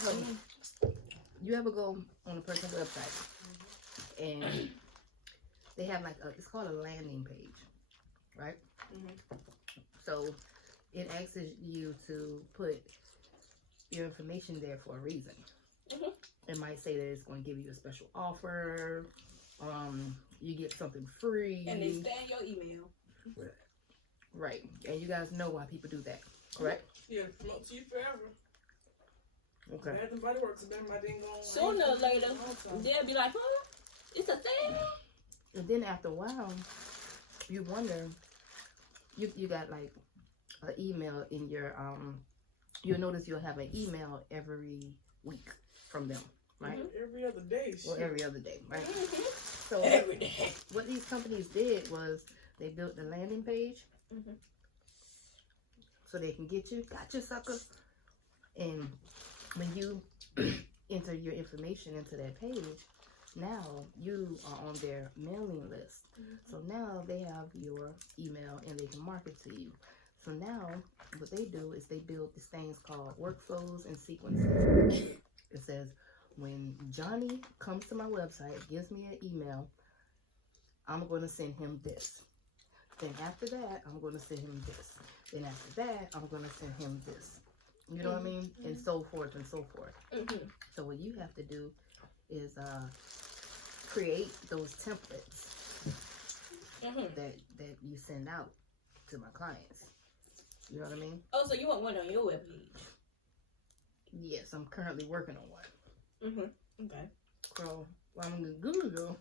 So, you ever go on a person's website and they have like it's called a landing page, right? So it asks you to put your information there for a reason. It might say that it's going to give you a special offer. You get something free. And they scan your email. Right. And you guys know why people do that, correct? Yeah, promote to you forever. Okay. Bath and Body Works, then my ding on. Sooner or later, they'll be like, huh? It's a thing. And then after a while, you wonder, you got like an email in your, you'll notice you'll have an email every week from them, right? Every other day. Or every other day, right? So Every day. what these companies did was they built the landing page so they can get you, gotcha sucker. And when you enter your information into that page, now you are on their mailing list. So now they have your email and they can market to you. So now what they do is they build these things called workflows and sequences. It says, when Johnny comes to my website, gives me an email, I'm going to send him this. Then after that, I'm going to send him this. Then after that, I'm going to send him this. You know what I mean? And so forth and so forth. So what you have to do is create those templates that you send out to my clients. You know what I mean? Oh, so you want one on your webpage? Yes, I'm currently working on one. Okay. So what I'm going to do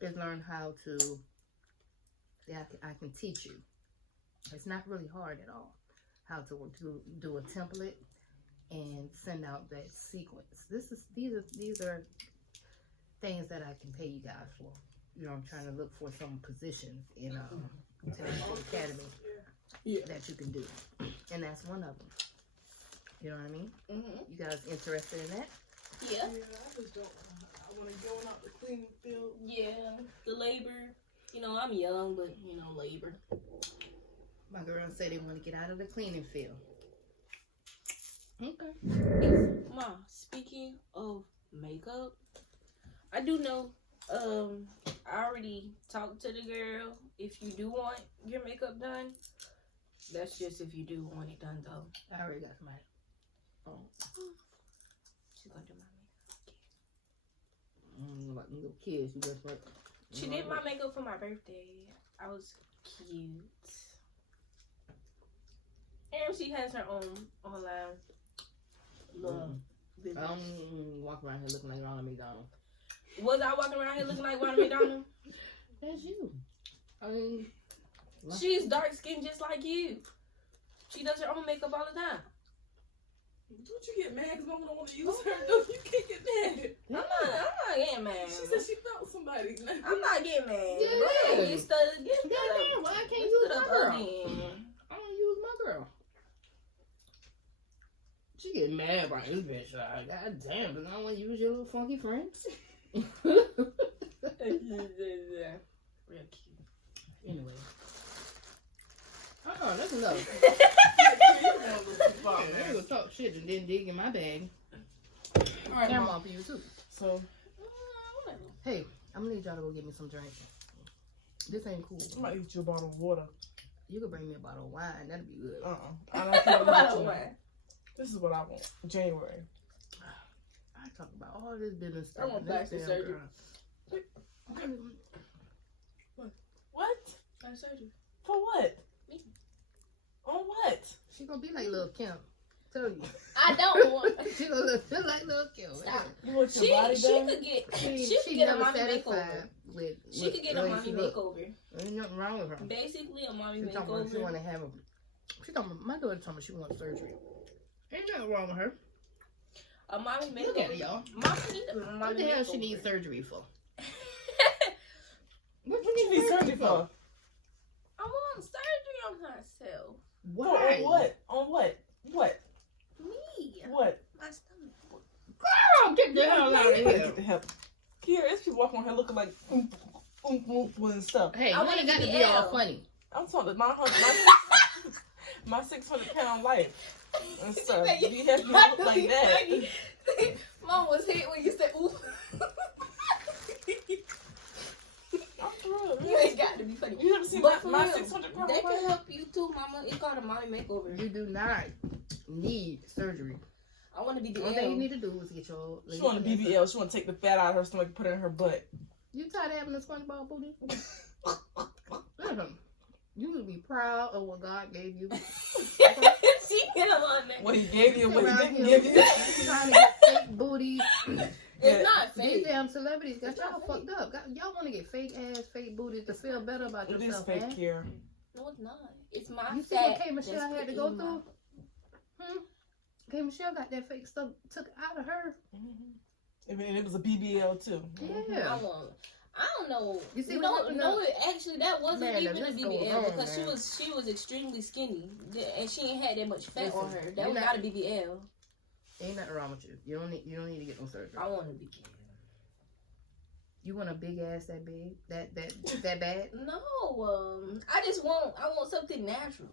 is learn how to, I can teach you. It's not really hard at all how to do a template and send out that sequence. These are things that I can pay you guys for. You know, I'm trying to look for some positions in Tenacityacademy that you can do, and that's one of them. You know what I mean? You guys interested in that? Yeah. Yeah, I just don't. I want to go out the cleaning field. Yeah, the labor. You know, I'm young, but you know, labor. My girls say they want to get out of the cleaning field. Okay. Mom, speaking of makeup, I do know. I already talked to the girl. If you do want your makeup done, that's just if you do want it done, though. I already got somebody. Oh. She's gonna do my makeup. Like little kids, you just like. She did my makeup for my birthday. I was cute. And she has her own online business. I don't walk around here looking like Ronald McDonald. Was I walking around here looking like Ronald McDonald? That's you. I mean, she's dark skinned just like you. She does her own makeup all the time. Don't you get mad because I don't want to use her? No, you can't get mad. I'm not getting mad. She said she felt somebody. I'm not getting mad. Yeah. Go ahead, get started. why I can't use my girl? I don't use my girl. She get mad about this bitch. Like, God damn, because I don't want to use your little funky friends. Real cute. Anyway. That's enough. I ain't gonna talk shit and then dig in my bag. Alright, Camera on for you too. So, hey, I'm gonna need y'all to go get me some drinks. This ain't cool. I might eat you a bottle of water. You could bring me a bottle of wine. That'd be good. I don't feel Bottle of like wine. This is what I want. January. I talk about all this business I stuff. want plastic surgery. What? Plastic surgery. For what? Me. On what? She gonna be like Lil' Kim. Tell you. I don't want. She gonna look just like Lil' Kim. Stop. You want your She body done? could get. She She could get a never mommy satisfied makeover. with. She could get a mommy makeover. Ain't nothing wrong with her. Basically, a mommy She talking about she makeover. want to have a. She talking about, my daughter told me she wants surgery. Ain't nothing wrong with her. A mommy makeover. Look at it, y'all. Mommy need a What mommy the hell makeover. she needs surgery for? What you need surgery for? I want surgery on myself. Why? On what? On what? What? Me. What? My stomach. Girl, get the hell out of You better here. get the help. Here, there's people walking on here looking like and stuff. Hey, I you wanna ain't got to be be all L. funny. I'm talking my my 600-pound life and stuff. Like, You have to look like that. Mom was hit when you said, "Ooh." I'm for real. You ain't got to be funny. You ever seen But my for real, 600-pound that life? can help you too, Mama. It's called a mommy makeover. You do not need surgery. I want to be the Only thing you need to do is get your. She want a BBL. She want to take the fat out of her stomach and put it in her butt. You tired of having a SpongeBob booty? You need to be proud of what God gave you. She get on that. What he gave you, what he Around didn't here, give you. Trying to get fake booties. It's not These fake. damn celebrities got It's y'all not fucked up. Y'all want to get fake ass, fake booties to feel better about It is yourself, fake man. here. No, it's not. It's my You see fat. what K. Michelle that's had to put go in my- through? K. Michelle got that fake stuff took out of her. And it was a BBL too. Yeah. I don't know. You see what no, happened no. Actually, that wasn't Man, even a the list goes BBL on, because man. she was extremely skinny and she ain't had that much fat on Listen, her. That you're was not- not a BBL. Ain't nothing wrong with you. You don't need to get no surgery. I want a BBL. You want a big ass that big? That bad? No, I want something natural.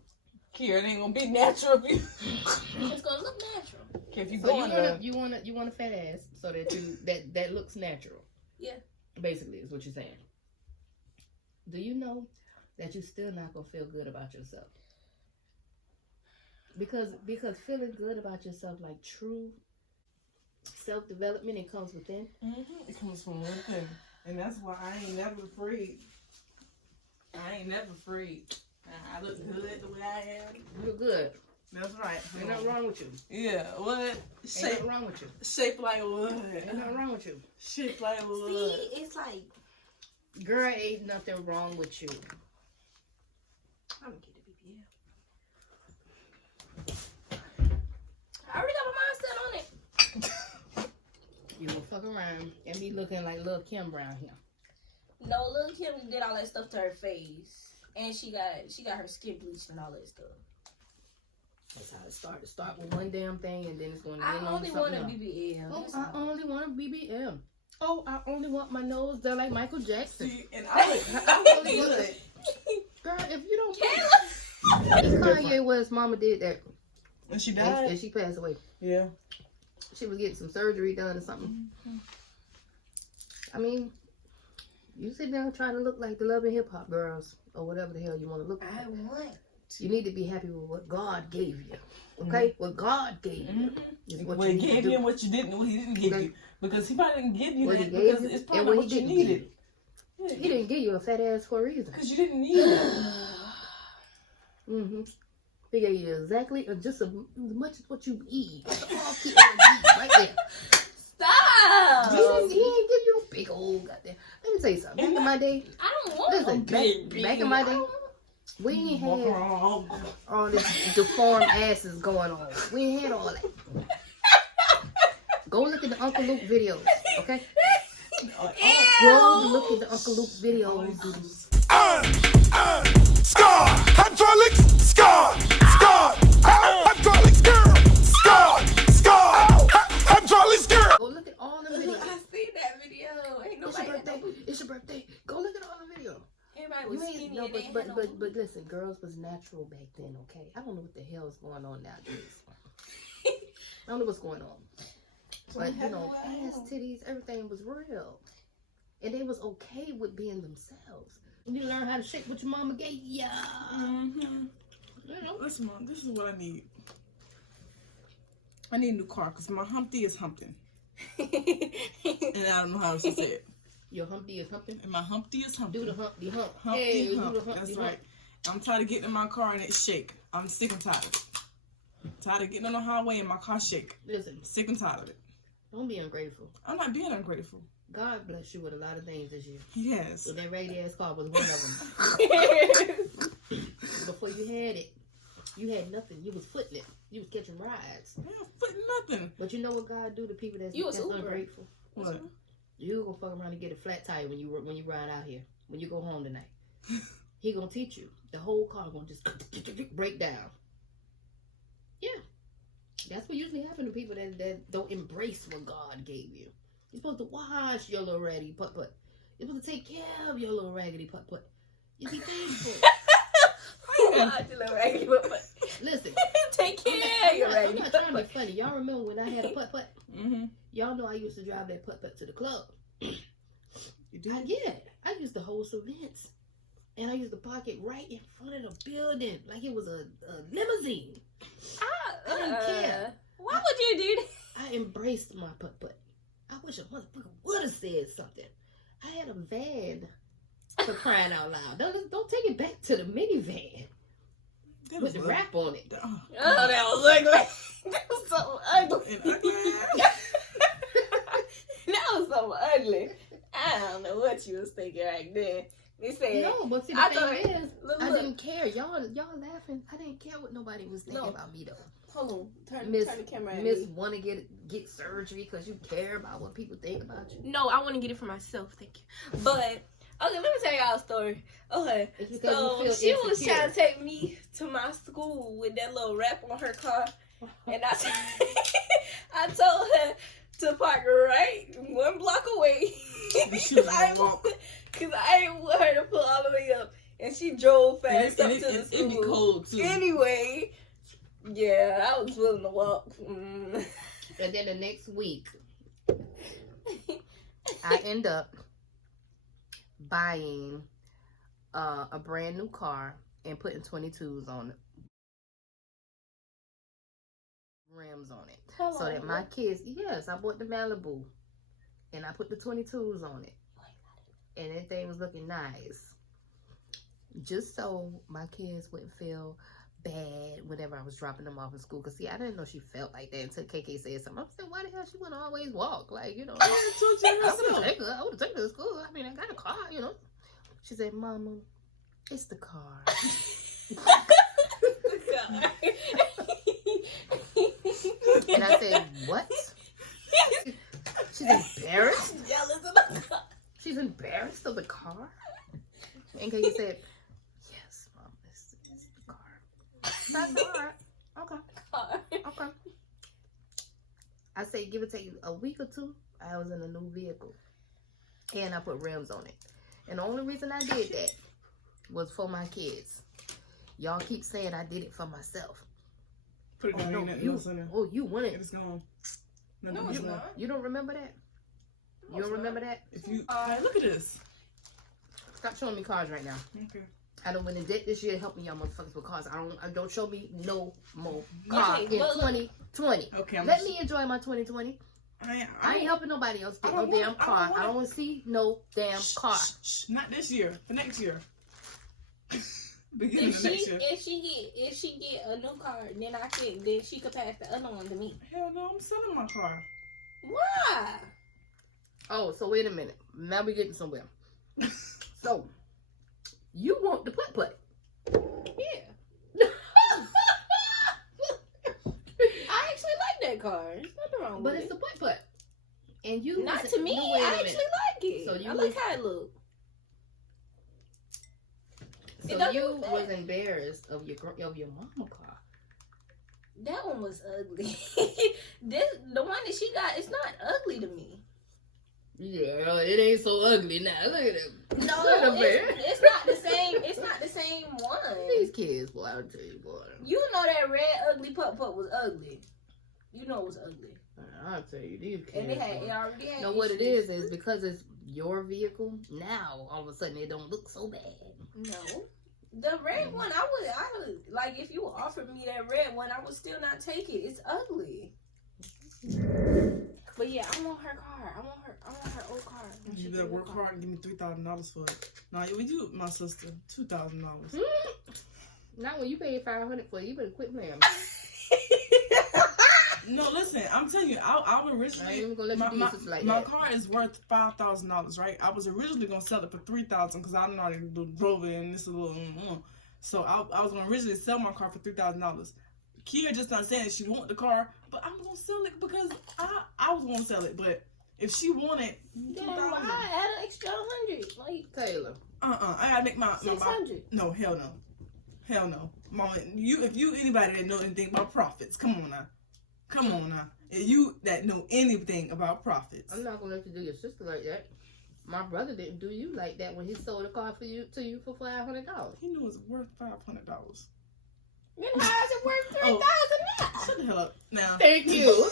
Here, it ain't gonna be natural if you. It's gonna look natural. Okay, if you So go on you want a fat ass so that that looks natural. Yeah. Basically, is what you're saying. Do you know that you're still not gonna feel good about yourself? Because feeling good about yourself, like true self-development, it comes within. It comes from within, and that's why I ain't never afraid. I look good the way I am. You're good. That's right. Ain't nothing wrong with you. Yeah, what? Ain't nothing wrong with you. Shaped like wood. Ain't nothing wrong with you. Shaped like wood. See, it's like Girl, ain't nothing wrong with you. I'm gonna get the BBL. I already got my mindset on it. You gonna fuck around and be looking like Lil' Kim Brown here. No, Lil' Kim did all that stuff to her face, and she got her skin bleached and all that stuff. That's how it started. Start with one damn thing and then it's going to I end on only want a something else. BBL. Oh, That's I all. only want a BBM. Oh, I only want my nose done like Michael Jackson. See, and I only want it. Girl, if you don't Kayla. Kanye West's mama did that. And she And died. she passed away. Yeah. She was getting some surgery done or something. I mean, you sit down and try to look like the Love and Hip Hop girls or whatever the hell you want to look like. I want. You need to be happy with what God gave you. Okay? What God gave you is what What you he need to gave do. you and what you didn't, what he didn't give you. Because he probably didn't give you What that he gave because you it's and probably what not he what you didn't give needed. He didn't give you a fat ass for a reason. Because you didn't need it. He gave you exactly just as much as what you eat. That's all keep right there. Stop. He ain't give you no big old goddamn. Let me tell you something. Back in my day, I don't want listen, back in my day, we ain't had all this deformed asses going on. We ain't had all that. Go look at the Uncle Luke videos, okay? Go look at the Uncle Luke videos. Scar, hydraulics, scar, hydraulics, girl, scar, hydraulics, girl. Go look at all the videos. I seen that video. Ain't It's nobody your got no birthday. booty. It's your birthday. Go look at all the videos. Everybody You was ain't skinny no, and they had no but booty. listen, girls was natural back then, okay? I don't know what the hell is going on nowadays. I don't know what's going on. But you know, ass, titties, everything was real. And they was okay with being themselves. You need to learn how to shake what your mama gave ya. You know? Listen, Mom, this is what I need. I need a new car because my Humpty is humping. And I don't know how else to say it. Your Humpty is humping. And my Humpty is humping. Do the Humpty hump. Humpty Hey, hump. do the Humpty That's hump. right. I'm tired of getting in my car and it shake. I'm sick and tired of it. Tired of getting on the highway and my car shake. Listen, Sick and tired of it. don't be ungrateful. I'm not being ungrateful. God bless you with a lot of things this year. Yes. So that raggedy ass car was one of them. Before you had it, you had nothing. You was footing it. You was catching rides. Yeah, foot nothing. But you know what God do to people that's, You was that's Uber. ungrateful? What? You gonna fuck around and get a flat tire when you ride out here. When you go home tonight, he gonna teach you. The whole car gonna just break down. Yeah, that's what usually happens to people that don't embrace what God gave you. You're supposed to wash your little raggedy putt putt. You're supposed to take care of your little raggedy putt putt. You be thankful. Watch a little raggedy butt. Listen. Take care of your I'm raggedy not trying to be putt-putt. funny. Y'all remember when I had a putt-putt? Mm-hmm. Y'all know I used to drive that putt-putt to the club. You do? I used to host events. And I used to park it right in front of the building. Like it was a limousine. I didn't care. Why would you do that? I embraced my putt-putt. I wish a motherfucker would have said something. I had a van for crying out loud. Don't take it back to the minivan with the wrap on it. Oh, Oh, that was ugly. That was so ugly. and ugly. That was so ugly. I don't know what you was thinking right then. They said, No, but see, I the thought- thing is, look, I look. didn't care. Y'all laughing. I didn't care what nobody was thinking No. about me though. Hold on, turn Miss the camera at Miss me. want to get surgery because you care about what people think about you. No, I want to get it for myself. Thank you. But okay, let me tell y'all a story. Okay, It's because so you feel she was insecure. trying to take me to my school with that little wrap on her car, and I told her to park right 1 block away She because was I gonna walk. didn't want her to pull all the way up, and she drove fast up to the school. It'd be cold too. Anyway, yeah, I was willing to walk. And then the next week, I end up buying a brand new car and putting 22s on it, rims on it, so that my kids. Yes, I bought the Malibu, and I put the 22s on it, and that thing was looking nice, just so my kids wouldn't feel bad whenever I was dropping them off in school. Cause see, I didn't know she felt like that until KK said something. I'm saying, why the hell she wouldn't always walk? Like, you know, I would have taken her to school. I mean, I got a car, you know. She said, Mama, it's the car. And I said, what? She's embarrassed? Jealous of the car. She's embarrassed of the car? And KK said, yes, Mom, it's the car. That's all right. Okay. Okay. I say, give it to you a week or two. I was in a new vehicle, and I put rims on it. And the only reason I did that was for my kids. Y'all keep saying I did it for myself. Put it down. No, you wanted. It's gone. No, it's not. You don't remember that? You don't remember that? If you look at this. Stop showing me cars right now. Okay. I done went in debt this year helping y'all motherfuckers with cars. I don't show me no more car Okay, in well, 2020. Okay. Let me enjoy my 2020. I I ain't helping nobody else get I no don't damn want- I car. don't I don't want to see no damn car. Not this year. For next year. Beginning If of next year. she get a new car, then she could pass the other one to me. Hell no, I'm selling my car. Why? Oh, so wait a minute. Now we're getting somewhere. So, you want the putt-putt. Yeah. I actually like that car. There's nothing wrong But with it's it. the putt-putt. And you Not was- to me. no, wait a I minute. actually like it. So you I like was- how it look. It So doesn't you look bad. was embarrassed of your mama car. That one was ugly. The one that she got, it's not ugly to me. Yeah, it ain't so ugly now. Look at it. No, Look at it. it's not the same. It's not the same one. These kids, boy, I'll tell you, boy. You know that red ugly putt-putt was ugly. You know it was ugly. I'll tell you, these kids. And it boy. already had. No, what it issues. is because it's your vehicle. Now all of a sudden it don't look so bad. No. The red one, I would like if you offered me that red one, I would still not take it. It's ugly. But yeah, I want her car. I want her old car. When she You get better a work car. hard and give me $3,000 for it. No, we do, my sister. $2,000. Now when you pay $500 for it, you better quit playing. No, listen, I'm telling you, I I ain't originally even gonna let you do your sister like my that. car is worth $5,000, right? I was originally gonna sell it for $3,000 because I know I drove it and this little. So I was gonna originally sell my car for $3,000. Kia just not saying that she want the car, but I'm gonna sell it because I was gonna sell it. But if she wanted Then $2,000, why add an extra 100? Like Taylor. I gotta make my 600. no, hell no, hell no, Mama. If you anybody that know anything about profits, come on now. If you that know anything about profits. I'm not gonna let you do your sister like that. My brother didn't do you like that when he sold a car to you for $500. He knew it was worth $500. Then how is it worth $3,000 now? Shut the hell up now. Thank you.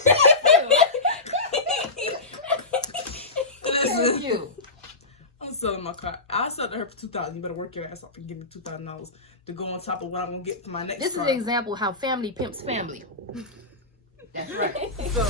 Listen, you. I'm selling my car. I'll sell it to her for $2,000. You better work your ass off and give me $2,000 to go on top of what I'm gonna get for my next This is car. an example of how family pimps family. That's right. So